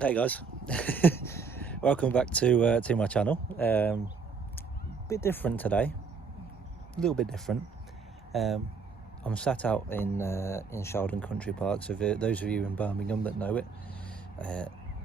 Hey guys, welcome back to my channel. Bit different today, a little bit different. I'm sat out in Sheldon Country Park, so for those of you in Birmingham that know it,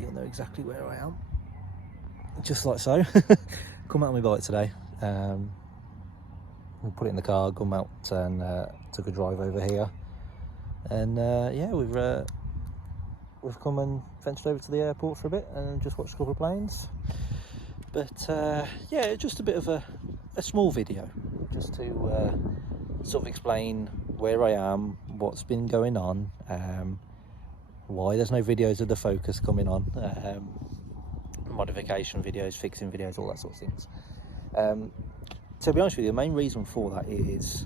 you'll know exactly where I am. Just like so. Come out on my bike today. We put it in the car, come out and took a drive over here, and yeah, we've come and ventured over to the airport for a bit and just watched a couple of planes. But yeah, just a bit of a small video just to sort of explain where I am, what's been going on, why there's no videos of the Focus coming on, modification videos, fixing videos, all that sort of things. To be honest with you, the main reason for that is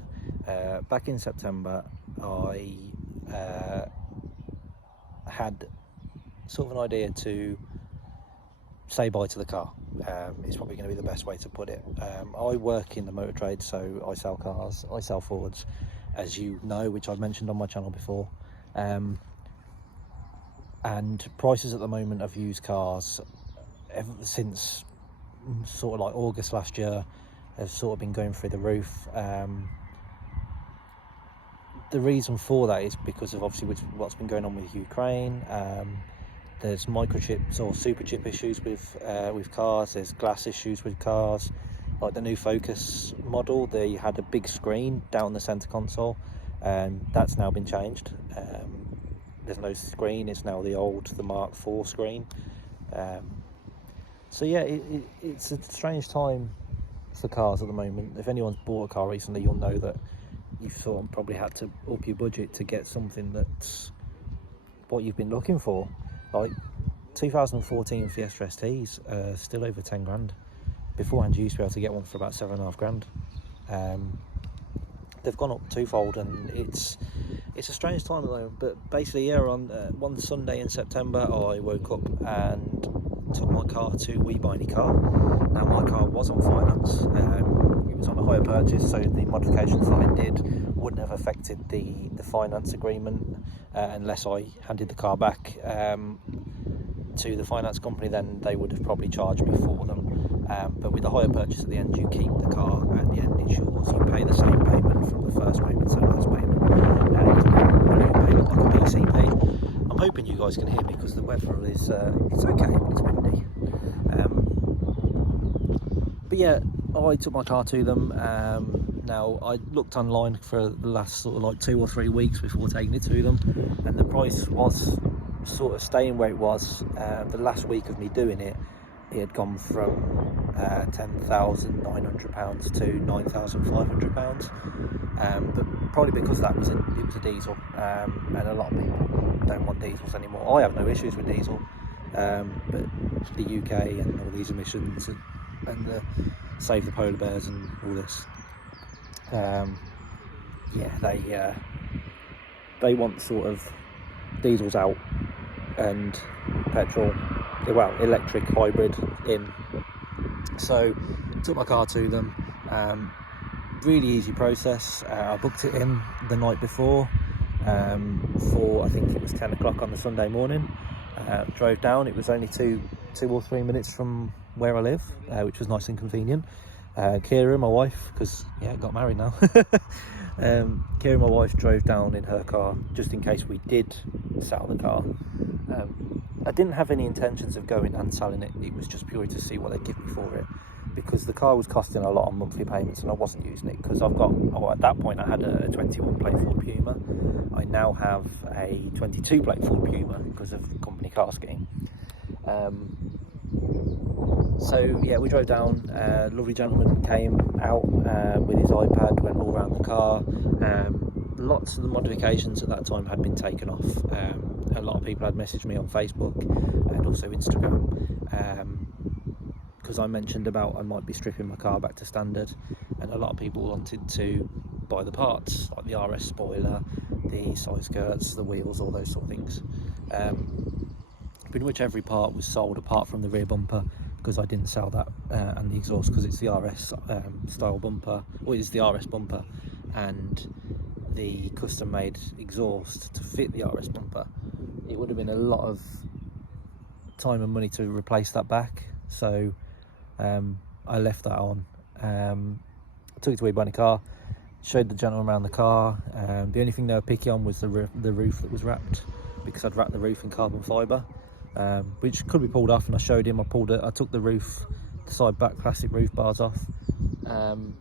back in September I had sort of an idea to say bye to the car. It's probably going to be the best way to put it. I work in the motor trade, so I sell cars, I sell Fords, as you know, which I've mentioned on my channel before. And prices at the moment of used cars, ever since sort of like August last year, have sort of been going through the roof. The reason for that is because of obviously what's been going on with Ukraine. There's microchips or super chip issues with cars. There's glass issues with cars. Like the new Focus model, they had a big screen down the center console, and that's now been changed. There's no screen. It's now the Mark IV screen. So yeah, it's a strange time for cars at the moment. If anyone's bought a car recently, you'll know that you've sort of probably had to up your budget to get something that's what you've been looking for. Like 2014 Fiesta STs still over 10 grand. Beforehand you used to be able to get one for about 7.5 grand. They've gone up twofold, and it's a strange time at the moment. But basically, yeah, on one Sunday in September I woke up and took my car to webuyanycar. Now my car was on finance. It was on a hire purchase, so the modifications that I did wouldn't have affected the finance agreement unless I handed the car back to the finance company. Then they would have probably charged me for them. But with the hire purchase at the end, you keep the car. At the end, it's yours. You pay the same payment from the first payment to the last payment, and you pay it like a PCP. I'm hoping you guys can hear me because the weather is it's okay, but it's windy. But yeah, I took my car to them. Now I looked online for the last sort of like 2 or 3 weeks before taking it to them, and the price was sort of staying where it was. The last week of me doing it, it had gone from £10,900 to £9,500. But probably because it was a diesel, and a lot of people don't want diesels anymore. I have no issues with diesel, but the UK and all these emissions and the save the polar bears and all this, yeah, they want sort of diesels out and petrol, well, electric hybrid in. So took my car to them. Really easy process. I booked it in the night before for, I think it was 10 o'clock on the Sunday morning. Drove down. It was only two or 3 minutes from where I live, which was nice and convenient. Kira, my wife, because yeah, got married now. Kira, my wife, drove down in her car just in case we did sell the car. I didn't have any intentions of going and selling it. It was just purely to see what they'd give me for it, because the car was costing a lot on monthly payments and I wasn't using it, because at that point I had a 21 plate Ford Puma. I now have a 22 plate Ford Puma because of the company car scheme. So yeah, we drove down. A lovely gentleman came out with his iPad, went all around the car. Lots of the modifications at that time had been taken off. A lot of people had messaged me on Facebook and also Instagram, because I mentioned about I might be stripping my car back to standard, and a lot of people wanted to buy the parts, like the RS spoiler, the side skirts, the wheels, all those sort of things. Pretty much every part was sold apart from the rear bumper, because I didn't sell that, and the exhaust, because it's the RS style bumper, or it's the RS bumper, and the custom made exhaust to fit the RS bumper. It would have been a lot of time and money to replace that back, so I left that on. I took it to webuyanycar, showed the gentleman around the car. The only thing they were picky on was the roof that was wrapped, because I'd wrapped the roof in carbon fibre, which could be pulled off, and I showed him. I took the roof, the side back plastic roof bars off, and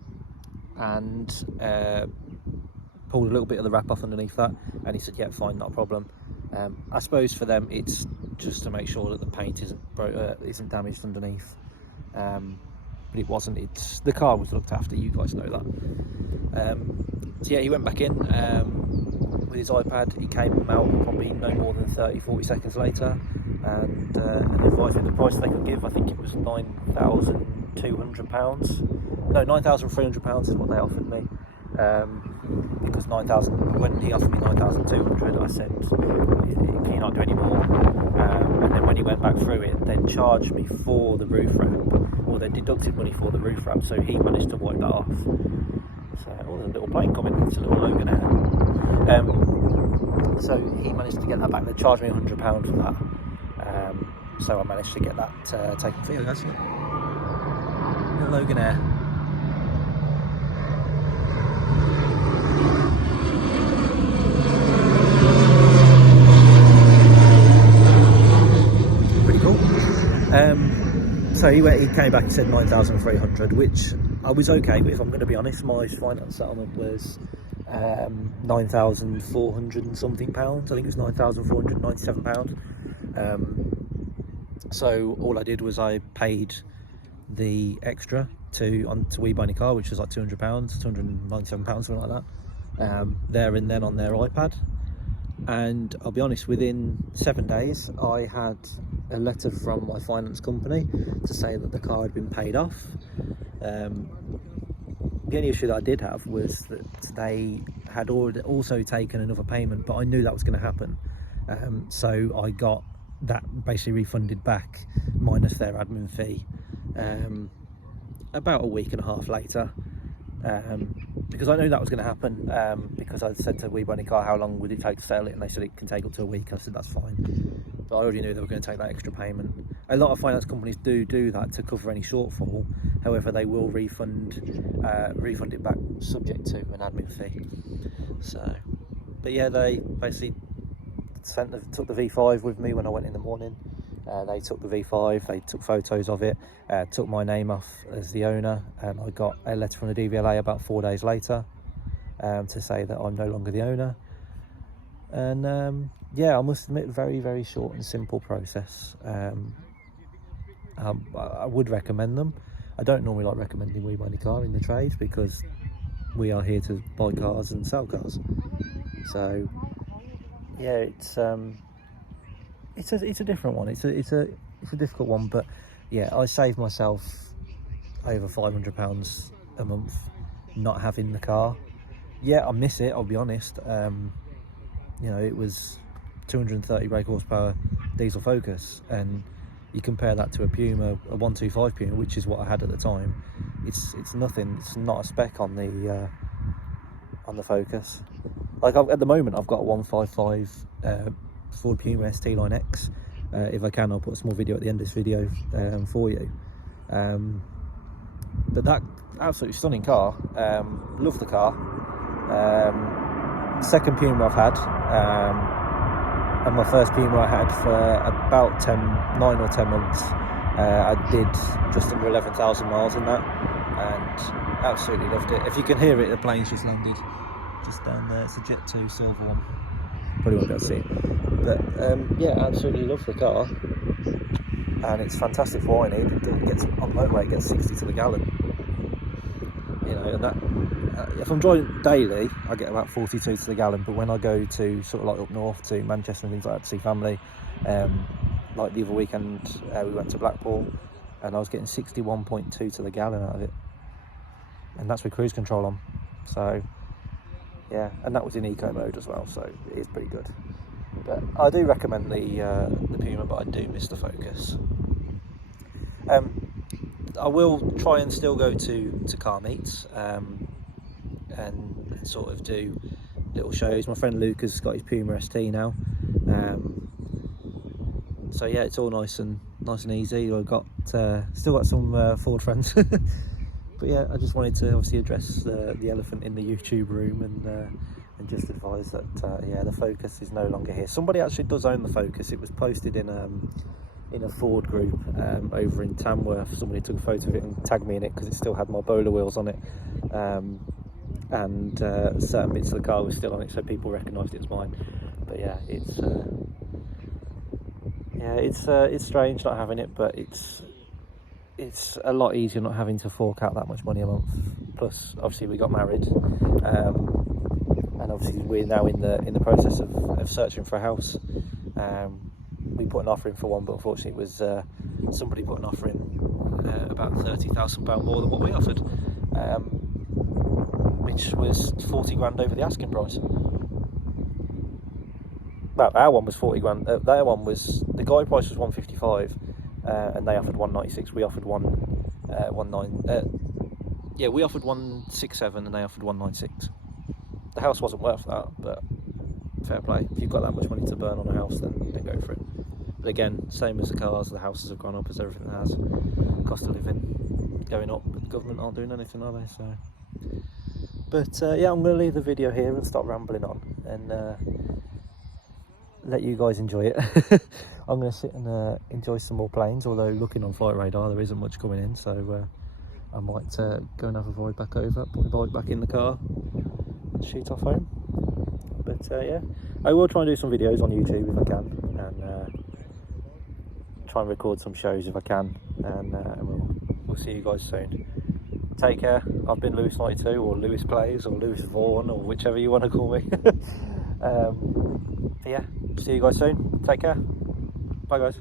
pulled a little bit of the wrap off underneath that, and he said, yeah, fine, not a problem. I suppose for them it's just to make sure that the paint isn't damaged underneath, but it wasn't. The car was looked after, you guys know that. So yeah, he went back in with his iPad. He came out probably no more than 30-40 seconds later, and advised me the price they could give. I think it was £9,200. No, £9,300 is what they offered me. Because 9,000, when he offered me 9,200, I said, can you not do any more? And then when he went back through it, they charged me for the roof wrap, or they deducted money for the roof wrap, so he managed to wipe that off. So, oh, there's a little plane coming, it's a little Logan Air. So he managed to get that back. They charged me £100 for that. So I managed to get that taken for you guys. Little Logan Air. So he came back and said 9,300, which I was okay with. I'm going to be honest, my finance settlement was 9,400 and something pounds. I think it was £9,497. So all I did was I paid the extra to webuyanycar, which was like £200, £297, something like that, there and then on their iPad. And I'll be honest, within 7 days I had a letter from my finance company to say that the car had been paid off. The only issue that I did have was that they had also taken another payment, but I knew that was going to happen, so I got that basically refunded back minus their admin fee about a week and a half later, because I knew that was going to happen, because I said to webuyanycar, how long would it take to sell it, and they said it can take up to a week. I said that's fine, but I already knew they were going to take that extra payment. A lot of finance companies do that to cover any shortfall. However, they will refund it back subject to an admin fee. So, but yeah, they basically took the V5 with me when I went in the morning. They took the V5, they took photos of it, took my name off as the owner, and I got a letter from the DVLA about 4 days later to say that I'm no longer the owner. And yeah, I must admit, very, very short and simple process. I would recommend them. I don't normally like recommending webuyanycar in the trade, because we are here to buy cars and sell cars. So yeah, it's a different one. It's a difficult one, but yeah, I saved myself over £500 a month not having the car. Yeah, I miss it, I'll be honest. You know, it was 230 brake horsepower diesel Focus, and you compare that to a Puma, a 125 Puma, which is what I had at the time. It's nothing. It's not a spec on the Focus. Like at the moment, I've got a 155 Ford Puma ST Line X. If I can, I'll put a small video at the end of this video for you. But that absolutely stunning car. Love the car. Second Puma I've had, and my first Puma I had for about 9 or 10 months. I did just under 11,000 miles in that, and absolutely loved it. If you can hear it, the plane's just landed just down there. It's a Jet 2 silver one. Probably won't be able to see it, but yeah, absolutely love the car, and it's fantastic for what I need. It gets on the motorway, it gets 60 to the gallon. You know, and that if I'm driving daily, I get about 42 to the gallon. But when I go to sort of like up north to Manchester and things like that to see family, like the other weekend we went to Blackpool, and I was getting 61.2 to the gallon out of it, and that's with cruise control on. So yeah, and that was in eco mode as well, so it is pretty good. But I do recommend the Puma, but I do miss the Focus. I will try and still go to car meets and sort of do little shows. My friend Luke has got his Puma ST now, So yeah, it's all nice and easy. I've got still got some Ford friends. But yeah, I just wanted to obviously address the elephant in the YouTube room and just advise that yeah, the Focus is no longer here. Somebody actually does own the Focus. It was posted in a Ford group over in Tamworth. Somebody took a photo of it and tagged me in it because it still had my bowler wheels on it, and certain bits of the car were still on it, so people recognised it as mine. But yeah, it's strange not having it, but it's a lot easier not having to fork out that much money a month. Plus, obviously, we got married, and obviously we're now in the process of searching for a house. We put an offer in for one, but unfortunately, it was somebody put an offer in about £30,000 more than what we offered, which was 40 grand over the asking price. Well, our one was 40 grand. Their one was, the guide price was 155. And they offered 196. We offered we offered 167 and they offered 196. The house wasn't worth that, but fair play. If you've got that much money to burn on a house, then go for it. But again, same as the cars, the houses have gone up as everything has. Cost of living going up, but the government aren't doing anything, are they? So, but yeah, I'm going to leave the video here and stop rambling on and let you guys enjoy it. I'm going to sit and enjoy some more planes, although looking on flight radar there isn't much coming in, so I might go and have a void back over, put the bike back in the car and shoot off home. But yeah, I will try and do some videos on YouTube if I can, and try and record some shows if I can, and we'll see you guys soon. Take care. I've been Lewis92 or Lewis Plays or Lewis Vaughan or whichever you want to call me. Yeah, see you guys soon. Take care. Bye guys.